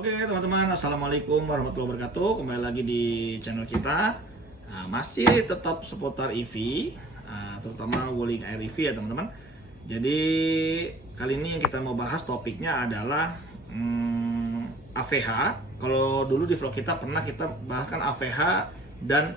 Oke teman-teman, Assalamualaikum warahmatullahi wabarakatuh. Kembali lagi di channel kita. Masih tetap seputar EV, terutama Wuling Air EV ya teman-teman. Jadi kali ini yang kita mau bahas topiknya adalah AVH. Kalau dulu di vlog kita pernah kita bahaskan AVH dan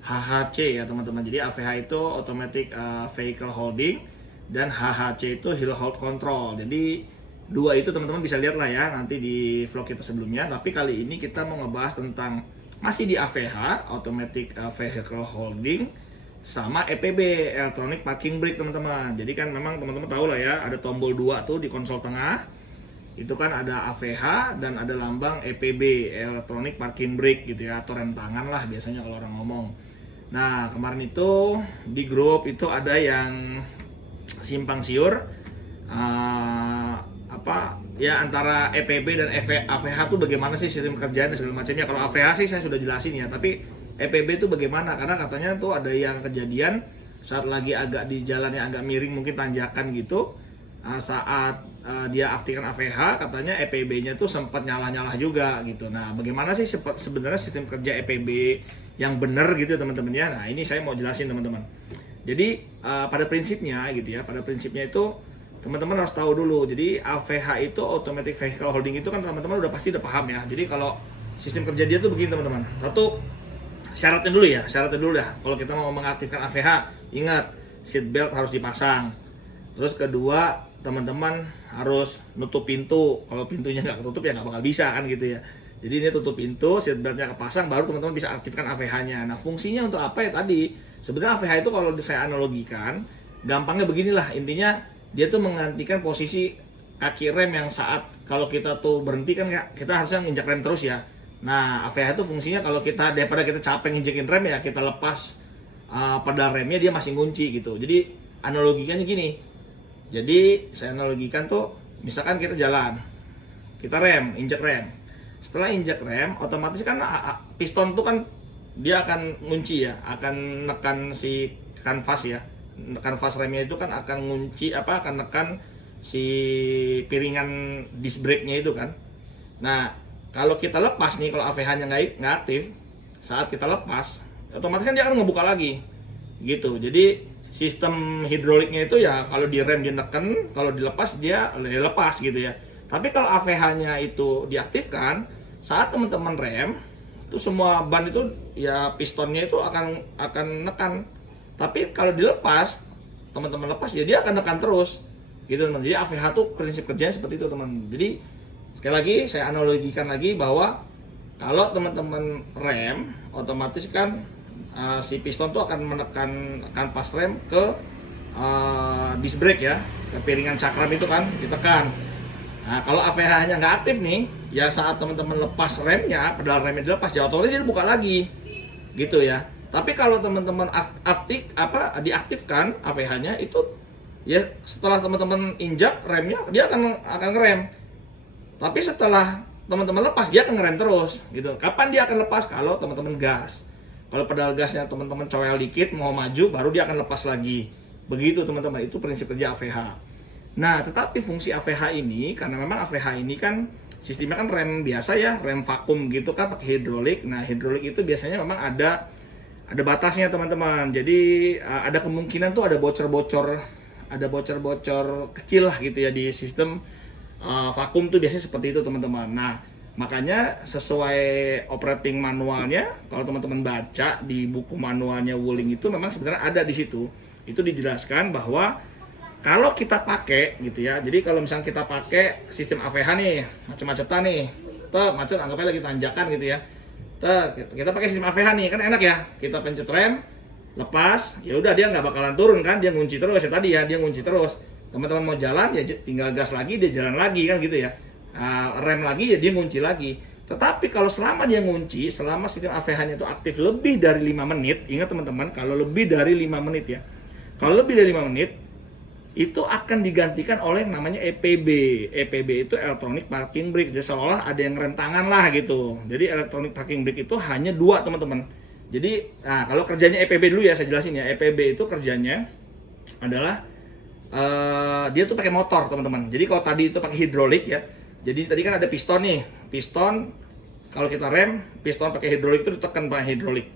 HHC ya teman-teman. Jadi AVH itu Automatic Vehicle Holding dan HHC itu Hill Hold Control. Jadi dua itu teman-teman bisa lihat lah ya nanti di vlog kita sebelumnya. Tapi kali ini kita mau ngebahas tentang masih di AVH, Automatic Vehicle Holding, sama EPB, Electronic Parking Brake teman-teman. Jadi kan memang teman-teman tahu lah ya, ada tombol 2 tuh di konsol tengah. Itu kan ada AVH dan ada lambang EPB, Electronic Parking Brake gitu ya, atau rem tangan lah biasanya kalau orang ngomong. Nah kemarin itu di grup itu ada yang simpang siur antara EPB dan AVH tuh bagaimana sih sistem kerjaan dan segala macamnya. Kalau AVH sih saya sudah jelasin ya, tapi EPB itu bagaimana, karena katanya tuh ada yang kejadian saat lagi agak di jalan yang agak miring, mungkin tanjakan gitu, saat dia aktifkan AVH katanya EPB-nya tuh sempat nyala-nyala juga gitu. Nah bagaimana sih sebenarnya sistem kerja EPB yang benar gitu teman-teman ya. Nah ini saya mau jelasin teman-teman. Jadi pada prinsipnya gitu ya, pada prinsipnya itu teman-teman harus tahu dulu. Jadi AVH itu Automatic Vehicle Holding itu kan teman-teman udah pasti udah paham ya. Jadi kalau sistem kerja dia tuh begini teman-teman. Satu, syaratnya dulu ya. Kalau kita mau mengaktifkan AVH, ingat seat belt harus dipasang. Terus kedua, teman-teman harus nutup pintu. Kalau pintunya nggak ketutup ya nggak bakal bisa kan gitu ya. Jadi ini tutup pintu, seat beltnya kepasang, baru teman-teman bisa aktifkan AVH-nya. Nah fungsinya untuk apa ya tadi? Sebenarnya AVH itu kalau saya analogikan, gampangnya beginilah intinya. Dia tuh menggantikan posisi kaki rem yang saat kalau kita tuh berhenti kan kita harusnya nginjak rem terus ya. Nah AVH itu fungsinya kalau kita daripada kita capek nginjekin rem ya kita lepas pedal remnya, dia masih ngunci gitu. Jadi analogikannya gini. Jadi saya analogikan tuh misalkan kita jalan, kita rem, injek rem. Setelah injek rem otomatis kan piston tuh kan dia akan ngunci ya, akan nekan si kanvas ya. Kanvas remnya itu kan akan ngunci akan nekan si piringan disc brake-nya itu kan. Nah kalau kita lepas nih, kalau AVH-nya nggak aktif, saat kita lepas otomatis kan dia akan ngebuka lagi gitu. Jadi sistem hidroliknya itu ya kalau di rem dia neken, kalau dilepas dia lepas gitu ya. Tapi kalau AVH-nya itu diaktifkan, saat teman-teman rem itu semua ban itu ya pistonnya itu akan nekan. Tapi kalau dilepas, teman-teman lepas ya dia akan nekan terus gitu teman. Jadi AVH tuh prinsip kerjanya seperti itu teman. Jadi sekali lagi saya analogikan lagi bahwa kalau teman-teman rem otomatis kan si piston tuh akan menekan kanvas rem ke disc brake ya, ke piringan cakram itu kan ditekan. Nah kalau AVH-nya nggak aktif nih, ya saat teman-teman lepas remnya, pedal remnya dilepas, ya otomatis dia buka lagi gitu ya. Tapi kalau teman-teman diaktifkan AVH-nya itu ya setelah teman-teman injak remnya dia akan ngerem. Tapi setelah teman-teman lepas dia akan ngerem terus gitu. Kapan dia akan lepas? Kalau teman-teman gas. Kalau pedal gasnya teman-teman cowel dikit mau maju baru dia akan lepas lagi. Begitu teman-teman, itu prinsip kerja AVH. Nah, tetapi fungsi AVH ini karena memang AVH ini kan sistemnya kan rem biasa ya, rem vakum gitu kan pakai hidrolik. Nah, hidrolik itu biasanya memang ada batasnya teman-teman. Jadi ada kemungkinan tuh ada bocor-bocor kecil lah gitu ya di sistem vakum tuh biasanya seperti itu teman-teman. Nah makanya sesuai operating manualnya, kalau teman-teman baca di buku manualnya Wuling itu memang sebenarnya ada di situ. Itu dijelaskan bahwa kalau kita pakai gitu ya. Jadi kalau misalnya kita pakai sistem AVH nih, macet-macetan nih, macet anggapnya lagi tanjakan gitu ya. Kita pakai sistem AVH nih kan enak ya, kita pencet rem, lepas, ya udah dia nggak bakalan turun kan, dia ngunci terus ya tadi ya, dia ngunci terus. Teman-teman mau jalan ya tinggal gas lagi, dia jalan lagi kan gitu ya. Rem lagi ya dia ngunci lagi. Tetapi kalau selama dia ngunci, selama sistem AVH-nya itu aktif lebih dari 5 menit, ingat teman-teman, kalau lebih dari 5 menit ya, kalau lebih dari 5 menit itu akan digantikan oleh yang namanya EPB. EPB itu Electronic Parking Brake. Jadi seolah ada yang rem tangan lah gitu. Jadi Electronic Parking Brake itu hanya 2 teman-teman. Jadi kalau kerjanya EPB dulu ya saya jelasin ya. EPB itu kerjanya adalah dia tuh pakai motor teman-teman. Jadi kalau tadi itu pakai hidrolik ya, Jadi tadi kan ada piston nih, piston kalau kita rem, piston pakai hidrolik itu ditekan pakai hidrolik.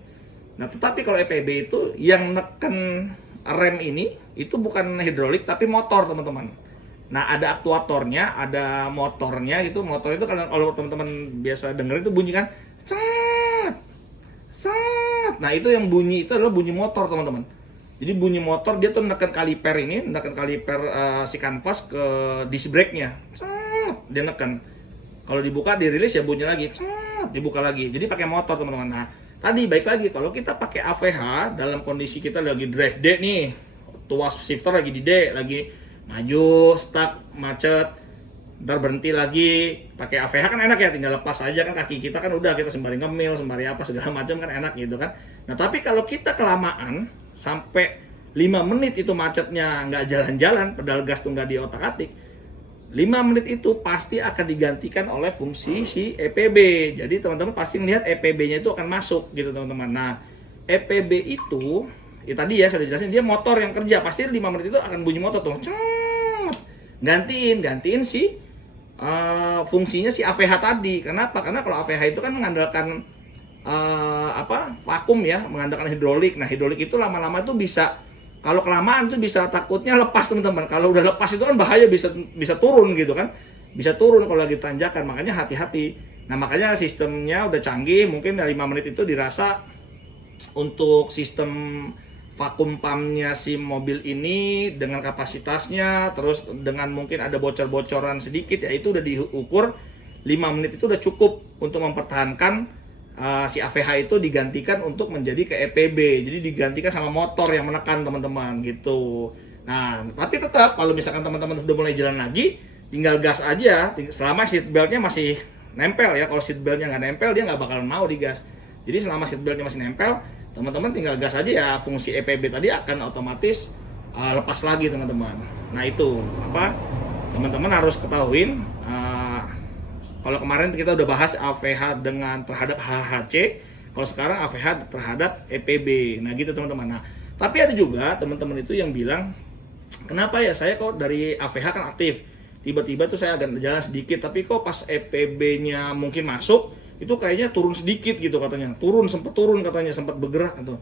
Nah, tetapi kalau EPB itu yang neken rem ini itu bukan hidrolik tapi motor, teman-teman. Nah, ada aktuatornya, ada motornya gitu. Motor itu kalau teman-teman biasa denger itu bunyi kan, cet, set. Nah, itu yang bunyi itu adalah bunyi motor, teman-teman. Jadi bunyi motor dia tuh neken kaliper ini, neken kaliper si kanvas ke disc brake-nya. Cet, dia neken. Kalau dibuka, dirilis ya bunyi lagi, cet, dibuka lagi. Jadi pakai motor, teman-teman. Nah, tadi baik lagi kalau kita pakai AVH dalam kondisi kita lagi drive D nih, tuas shifter lagi di D, lagi maju, stuck, macet, ntar berhenti lagi, pakai AVH kan enak ya, tinggal lepas aja kan kaki kita kan udah, kita sembari ngemil, sembari apa segala macam kan enak gitu kan. Nah, tapi kalau kita kelamaan sampai 5 menit itu macetnya nggak jalan-jalan, pedal gas tuh nggak diotak-atik, 5 menit itu pasti akan digantikan oleh fungsi si EPB. Jadi teman-teman pasti lihat EPB-nya itu akan masuk gitu, teman-teman. Nah, EPB itu ya tadi ya sudah jelasin, dia motor yang kerja, pasti 5 menit itu akan bunyi motor tuh. Gantiin si fungsinya si AVH tadi. Kenapa? Karena kalau AVH itu kan mengandalkan vakum ya, mengandalkan hidrolik. Nah, hidrolik itu lama-lama tuh bisa, kalau kelamaan tuh bisa takutnya lepas, teman-teman. Kalau udah lepas itu kan bahaya, bisa turun gitu kan. Bisa turun kalau lagi tanjakan, makanya hati-hati. Nah, makanya sistemnya udah canggih, mungkin dari 5 menit itu dirasa untuk sistem vakum pumpnya si mobil ini dengan kapasitasnya, terus dengan mungkin ada bocor-bocoran sedikit ya, itu udah diukur 5 menit itu udah cukup untuk mempertahankan si AVH itu digantikan untuk menjadi ke EPB. Jadi digantikan sama motor yang menekan, teman-teman gitu. Nah, tapi tetap kalau misalkan teman-teman sudah mulai jalan lagi, tinggal gas aja selama seat beltnya masih nempel ya. Kalau seat beltnya nggak nempel, dia nggak bakalan mau digas. Jadi selama seat beltnya masih nempel, teman-teman tinggal gas aja ya, fungsi EPB tadi akan otomatis lepas lagi, teman-teman. Nah, itu apa teman-teman harus ketahuin. Kalau kemarin kita udah bahas AVH dengan terhadap HHC, kalau sekarang AVH terhadap EPB. Nah, gitu teman-teman. Nah, tapi ada juga teman-teman itu yang bilang, kenapa ya saya kok dari AVH kan aktif, tiba-tiba tuh saya agak jalan sedikit, tapi kok pas EPB-nya mungkin masuk, itu kayaknya turun sedikit gitu katanya. Sempat turun katanya, sempat bergerak gitu.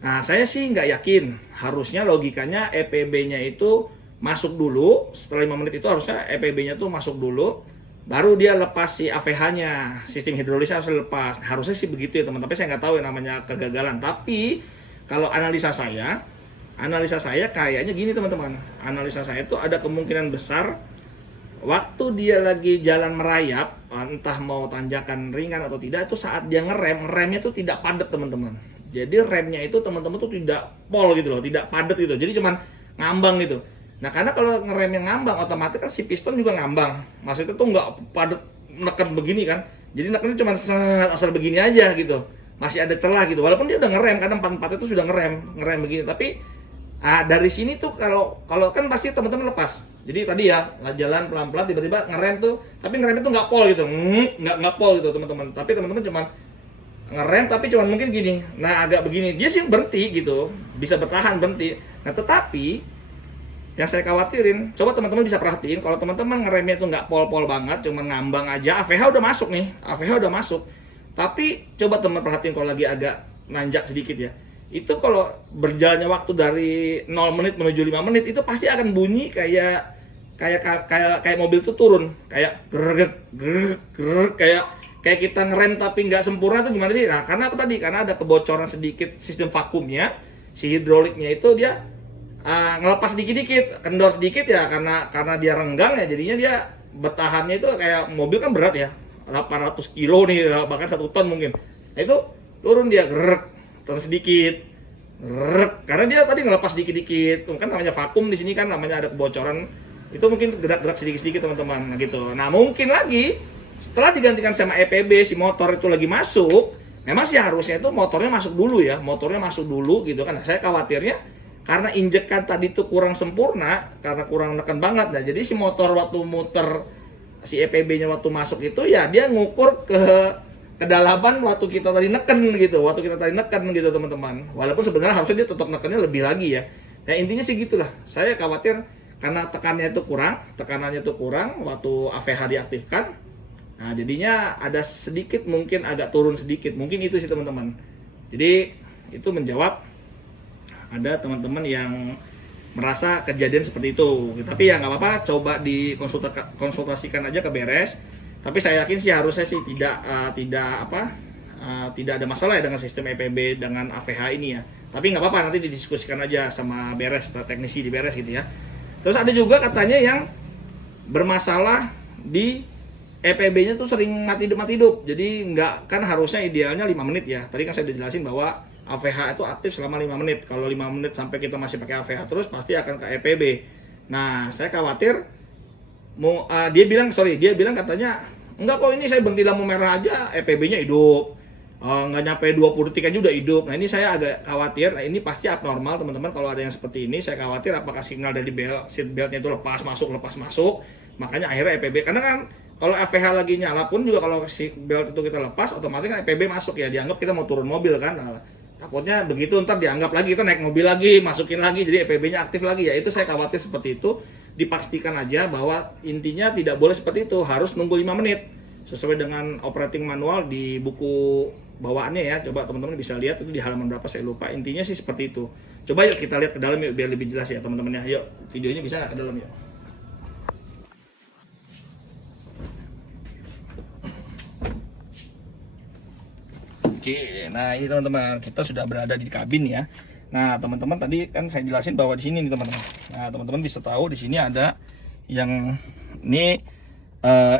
Nah, saya sih nggak yakin. Harusnya logikanya EPB-nya itu masuk dulu, setelah 5 menit itu harusnya EPB-nya tuh masuk dulu, baru dia lepas si AVH-nya, sistem hidrolisnya harus lepas. Harusnya sih begitu ya, teman. Tapi saya nggak tahu yang namanya kegagalan. Tapi kalau analisa saya kayaknya gini, teman-teman. Analisa saya itu ada kemungkinan besar waktu dia lagi jalan merayap, entah mau tanjakan ringan atau tidak, itu saat dia remnya itu tidak padat, teman-teman. Jadi remnya itu teman-teman tuh tidak pol gitu loh, tidak padat gitu. Jadi cuman ngambang gitu. Nah, karena kalau ngerem yang ngambang, otomatis kan si piston juga ngambang. Maksudnya tuh nggak padat neken begini kan. Jadi nekennya cuma asal begini aja gitu. Masih ada celah gitu. Walaupun dia udah ngerem, karena 44 itu sudah ngerem begini. Tapi dari sini tuh kalau kan pasti teman-teman lepas. Jadi tadi ya jalan pelan-pelan, tiba-tiba ngerem tuh, tapi ngerem itu nggak pol gitu, nggak pol gitu, teman-teman. Tapi teman-teman cuma ngerem tapi cuma mungkin gini. Nah, agak begini. Dia sih berhenti gitu, bisa bertahan berhenti. Nah, tetapi yang saya khawatirin, coba teman-teman bisa perhatiin, kalau teman-teman ngeremnya itu nggak pol-pol banget, cuma ngambang aja, AVH udah masuk nih, AVH udah masuk. Tapi coba teman perhatiin kalau lagi agak nanjak sedikit ya, itu kalau berjalannya waktu dari 0 menit menuju 5 menit, itu pasti akan bunyi kayak mobil itu turun, kayak kayak kita ngerem tapi nggak sempurna tuh gimana sih? Nah, karena apa tadi? Karena ada kebocoran sedikit sistem vakumnya, si hidroliknya itu dia ngelepas dikit-dikit, kendor sedikit ya, karena dia renggang ya, jadinya dia bertahannya itu kayak mobil kan berat ya, 800 kilo nih, bahkan 1 ton mungkin. Nah, itu turun dia turun sedikit, karena dia tadi ngelepas dikit-dikit. Kan namanya vakum di sini kan namanya ada kebocoran, itu mungkin gerak-gerak sedikit-sedikit, teman-teman. Nah, gitu. Nah, mungkin lagi setelah digantikan sama EPB, si motor itu lagi masuk, memang sih harusnya itu motornya masuk dulu ya, gitu kan. Nah, saya khawatirnya karena injekan tadi itu kurang sempurna, karena kurang neken banget. Nah, jadi si motor waktu muter, si EPB-nya waktu masuk itu ya dia ngukur ke kedalaman waktu kita tadi neken gitu, teman-teman. Walaupun sebenarnya harusnya dia tetap nekennya lebih lagi ya. Nah, intinya sih gitulah. Saya khawatir karena tekanannya itu kurang waktu AVH diaktifkan. Nah, jadinya ada sedikit mungkin agak turun sedikit. Mungkin itu sih teman-teman. Jadi itu menjawab ada teman-teman yang merasa kejadian seperti itu. Tapi ya nggak apa-apa, coba dikonsultasikan aja ke beres. Tapi saya yakin sih harusnya sih tidak ada masalah ya dengan sistem EPB dengan AVH ini ya. Tapi nggak apa-apa, nanti didiskusikan aja sama beres, teknisi di beres gitu ya. Terus ada juga katanya yang bermasalah di EPB-nya tuh sering mati hidup. Jadi nggak, kan harusnya idealnya 5 menit ya. Tadi kan saya udah jelasin bahwa AVH itu aktif selama 5 menit. Kalau 5 menit sampai kita masih pakai AVH terus pasti akan ke EPB. Nah, saya khawatir dia bilang katanya enggak kok, ini saya berhenti lampu merah aja EPB-nya hidup. Nggak nyampe 20 detik aja udah hidup. Nah, ini saya agak khawatir. Nah, ini pasti abnormal teman-teman. Kalau ada yang seperti ini, saya khawatir apakah signal dari seat beltnya itu lepas masuk. Makanya akhirnya EPB. Karena kan kalau AVH lagi nyala pun juga kalau seat belt itu kita lepas, otomatis kan EPB masuk ya. Dianggap kita mau turun mobil kan. Nah, takutnya begitu ntar dianggap lagi kita naik mobil lagi, masukin lagi, jadi EPB-nya aktif lagi ya. Itu saya khawatir seperti itu. Dipastikan aja bahwa intinya tidak boleh seperti itu, harus nunggu 5 menit sesuai dengan operating manual di buku bawaannya ya. Coba teman-teman bisa lihat itu di halaman berapa saya lupa. Intinya sih seperti itu. Coba yuk kita lihat ke dalam yuk biar lebih jelas ya teman-teman ya. Yuk, videonya bisa nggak ke dalam yuk. Oke, nah ini teman-teman, kita sudah berada di kabin ya. Nah, teman-teman tadi kan saya jelasin bahwa di sini nih teman-teman. Nah, teman-teman bisa tahu di sini ada yang ini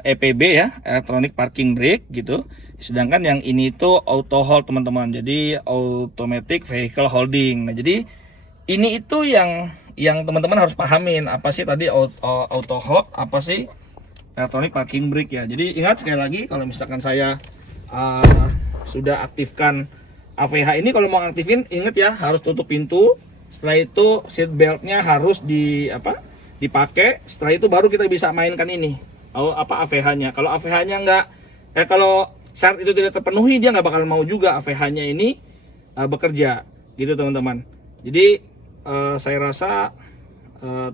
EPB ya, Electronic Parking Brake gitu. Sedangkan yang ini itu auto hold teman-teman. Jadi automatic vehicle holding. Nah, jadi ini itu yang teman-teman harus pahamin, apa sih tadi auto hold, apa sih Electronic Parking Brake ya. Jadi ingat sekali lagi, kalau misalkan saya sudah aktifkan AVH ini, kalau mau aktifin ingat ya harus tutup pintu. Setelah itu seat beltnya harus dipakai. Setelah itu baru kita bisa mainkan ini AVH-nya. Kalau AVH-nya kalau syarat itu tidak terpenuhi, dia nggak bakal mau juga AVH-nya ini bekerja gitu teman-teman. Jadi saya rasa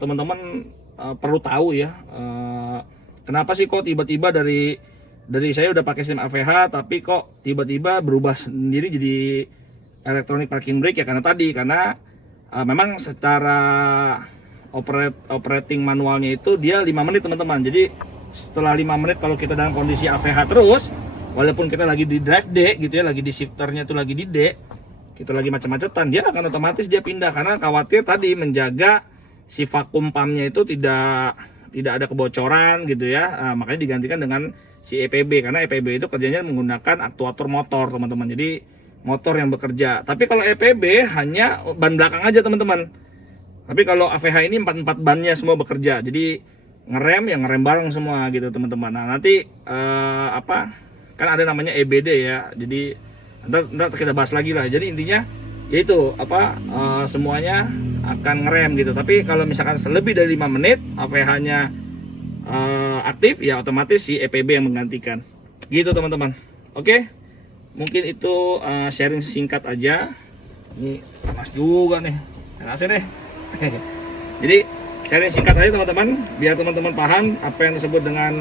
teman-teman perlu tahu ya, kenapa sih kok tiba-tiba dari saya udah pakai sistem AVH tapi kok tiba-tiba berubah sendiri jadi electronic parking brake ya. Karena memang secara operating manualnya itu dia 5 menit teman-teman. Jadi setelah 5 menit kalau kita dalam kondisi AVH terus, walaupun kita lagi di drive D gitu ya, lagi di shifternya itu lagi di D, kita lagi macet-macetan, dia akan otomatis dia pindah karena khawatir tadi menjaga si vakum pumpnya itu tidak ada kebocoran gitu ya. Makanya digantikan dengan si EPB, karena EPB itu kerjanya menggunakan aktuator motor teman-teman. Jadi motor yang bekerja. Tapi kalau EPB hanya ban belakang aja teman-teman. Tapi kalau AVH ini 4 bannya semua bekerja. Jadi ngerem bareng semua gitu teman-teman. Nah, nanti kan ada namanya EBD ya. Jadi nanti kita bahas lagi lah. Jadi intinya yaitu semuanya akan ngerem gitu. Tapi kalau misalkan lebih dari 5 menit AVH-nya aktif ya, otomatis si EPB yang menggantikan gitu teman-teman. Oke, mungkin itu sharing singkat aja. Ini panas juga nih, panas deh. Jadi sharing singkat aja teman-teman, biar teman-teman paham apa yang disebut dengan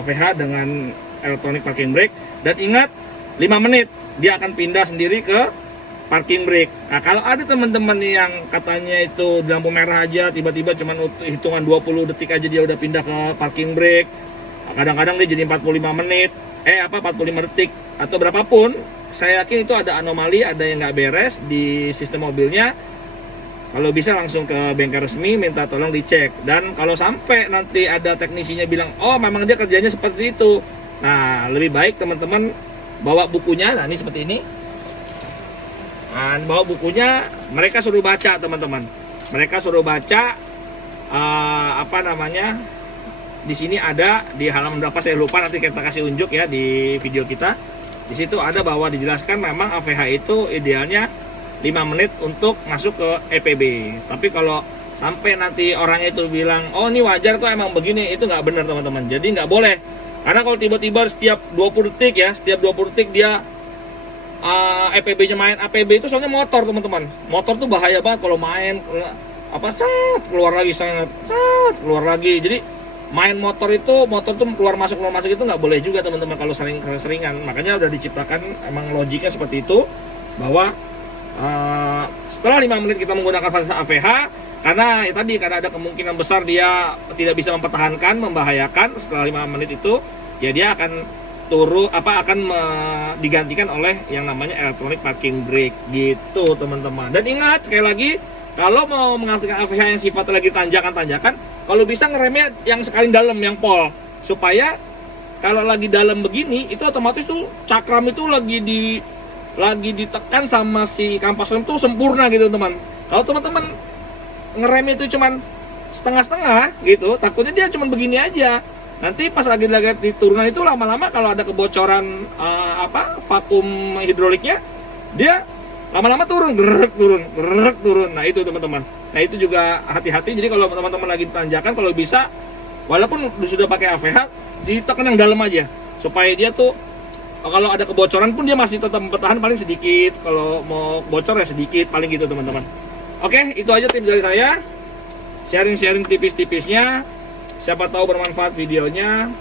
AVH dengan electronic parking brake. Dan ingat, 5 menit dia akan pindah sendiri ke parking brake. Nah, kalau ada teman-teman yang katanya itu di lampu merah aja tiba-tiba cuman hitungan 20 detik aja dia udah pindah ke parking brake. Kadang-kadang dia jadi 45 menit, 45 detik atau berapapun. Saya yakin itu ada anomali, ada yang nggak beres di sistem mobilnya. Kalau bisa langsung ke bengkel resmi minta tolong dicek. Dan kalau sampai nanti ada teknisinya bilang, "Oh, memang dia kerjanya seperti itu." Nah, lebih baik teman-teman bawa bukunya. Nah, ini seperti ini. Bawa bukunya, mereka suruh baca teman-teman. Mereka suruh baca di sini ada di halaman berapa saya lupa, nanti kita kasih unjuk ya di video kita. Di situ ada bahwa dijelaskan memang AVH itu idealnya 5 menit untuk masuk ke EPB. Tapi kalau sampai nanti orang itu bilang, "Oh, ini wajar kok emang begini," itu nggak benar teman-teman. Jadi nggak boleh. Karena kalau tiba-tiba setiap 20 detik dia EPB-nya main. APB itu soalnya motor teman-teman. Motor tuh bahaya banget kalau main keluar lagi, keluar lagi. Jadi main motor tuh keluar masuk itu nggak boleh juga teman-teman kalau seringan. Makanya udah diciptakan emang logiknya seperti itu, bahwa setelah 5 menit kita menggunakan fasilitas AVH, karena ada kemungkinan besar dia tidak bisa mempertahankan, membahayakan. Setelah 5 menit itu ya dia akan digantikan oleh yang namanya electronic parking brake gitu teman-teman. Dan ingat sekali lagi, kalau mau mengaktifkan AVH yang sifatnya lagi tanjakan, kalau bisa ngeremnya yang sekali dalam, yang pol, supaya kalau lagi dalam begini itu otomatis tuh cakram itu lagi ditekan sama si kampas rem tuh sempurna gitu teman. Kalau teman-teman ngerem itu cuman setengah-setengah gitu, takutnya dia cuman begini aja. Nanti pas lagi di turunan itu lama-lama kalau ada kebocoran vakum hidroliknya, dia lama-lama turun. Nah itu teman-teman. Nah itu juga hati-hati. Jadi kalau teman-teman lagi ditanjakan, kalau bisa walaupun sudah pakai AVH, ditekan yang dalam aja supaya dia tuh kalau ada kebocoran pun dia masih tetap bertahan, paling sedikit. Kalau mau bocor ya sedikit, paling gitu teman-teman. Oke, itu aja tips dari saya. Sharing-sharing tipis-tipisnya. Siapa tahu bermanfaat videonya.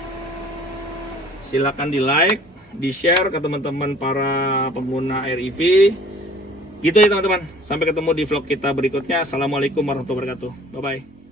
Silakan di like, di share ke teman-teman para pengguna REV. Gitu ya teman-teman. Sampai ketemu di vlog kita berikutnya. Assalamualaikum warahmatullahi wabarakatuh. Bye bye.